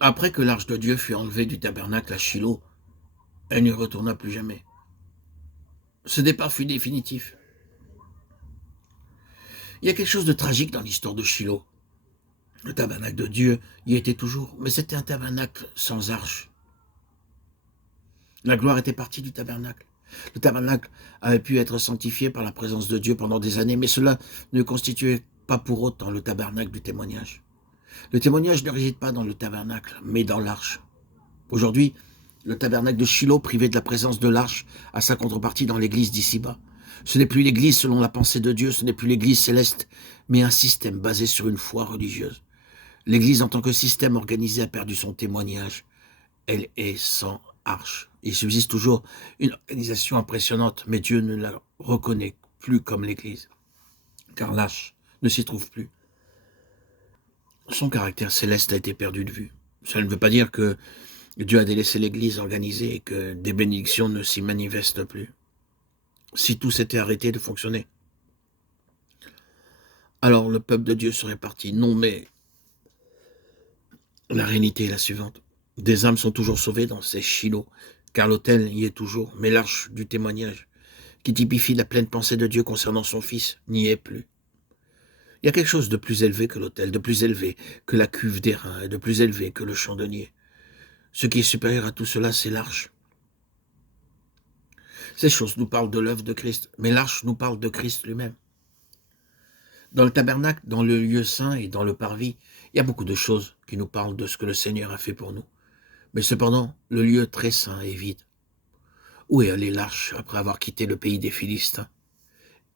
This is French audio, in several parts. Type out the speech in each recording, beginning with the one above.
Après que l'arche de Dieu fut enlevée du tabernacle à Shiloh, elle n'y retourna plus jamais. Ce départ fut définitif. Il y a quelque chose de tragique dans l'histoire de Shiloh. Le tabernacle de Dieu y était toujours, mais c'était un tabernacle sans arche. La gloire était partie du tabernacle. Le tabernacle avait pu être sanctifié par la présence de Dieu pendant des années, mais cela ne constituait pas pour autant le tabernacle du témoignage. Le témoignage ne réside pas dans le tabernacle, mais dans l'arche. Aujourd'hui, le tabernacle de Shiloh, privé de la présence de l'arche, a sa contrepartie dans l'église d'ici-bas. Ce n'est plus l'église selon la pensée de Dieu, ce n'est plus l'église céleste, mais un système basé sur une foi religieuse. L'église en tant que système organisé a perdu son témoignage. Elle est sans arche. Il subsiste toujours une organisation impressionnante, mais Dieu ne la reconnaît plus comme l'église, car l'arche ne s'y trouve plus. Son caractère céleste a été perdu de vue. Cela ne veut pas dire que Dieu a délaissé l'église organisée et que des bénédictions ne s'y manifestent plus. Si tout s'était arrêté de fonctionner, alors le peuple de Dieu serait parti. Non, mais la réalité est la suivante. Des âmes sont toujours sauvées dans ces Shiloh, car l'autel y est toujours, mais l'arche du témoignage, qui typifie la pleine pensée de Dieu concernant son Fils, n'y est plus. Il y a quelque chose de plus élevé que l'autel, de plus élevé que la cuve d'airain, et de plus élevé que le chandelier. Ce qui est supérieur à tout cela, c'est l'arche. Ces choses nous parlent de l'œuvre de Christ, mais l'arche nous parle de Christ lui-même. Dans le tabernacle, dans le lieu saint et dans le parvis, il y a beaucoup de choses qui nous parlent de ce que le Seigneur a fait pour nous. Mais cependant, le lieu très saint est vide. Où est allée l'arche après avoir quitté le pays des Philistins?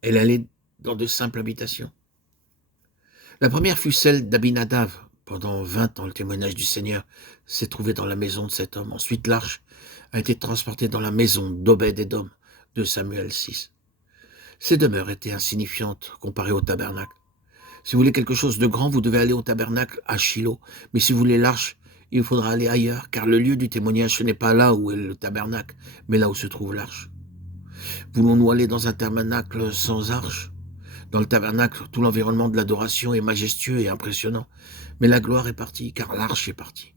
Elle allait dans de simples habitations. La première fut celle d'Abinadav. Pendant 20 ans, le témoignage du Seigneur s'est trouvé dans la maison de cet homme. Ensuite, l'arche a été transportée dans la maison d'Obed-Édom de Samuel 6. Ces demeures étaient insignifiantes comparées au tabernacle. Si vous voulez quelque chose de grand, vous devez aller au tabernacle à Shiloh. Mais si vous voulez l'arche, il faudra aller ailleurs, car le lieu du témoignage, ce n'est pas là où est le tabernacle, mais là où se trouve l'arche. Voulons-nous aller dans un tabernacle sans arche? Dans le tabernacle, tout l'environnement de l'adoration est majestueux et impressionnant. Mais la gloire est partie, car l'arche est partie.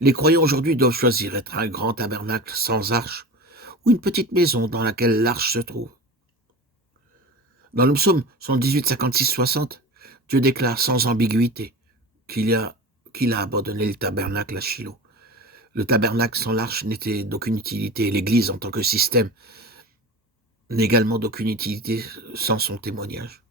Les croyants aujourd'hui doivent choisir être un grand tabernacle sans arche ou une petite maison dans laquelle l'arche se trouve. Dans le psaume 118, 56, 60, Dieu déclare sans ambiguïté qu'il a abandonné le tabernacle à Shiloh. Le tabernacle sans l'arche n'était d'aucune utilité, et l'Église en tant que système n'est également d'aucune utilité sans son témoignage.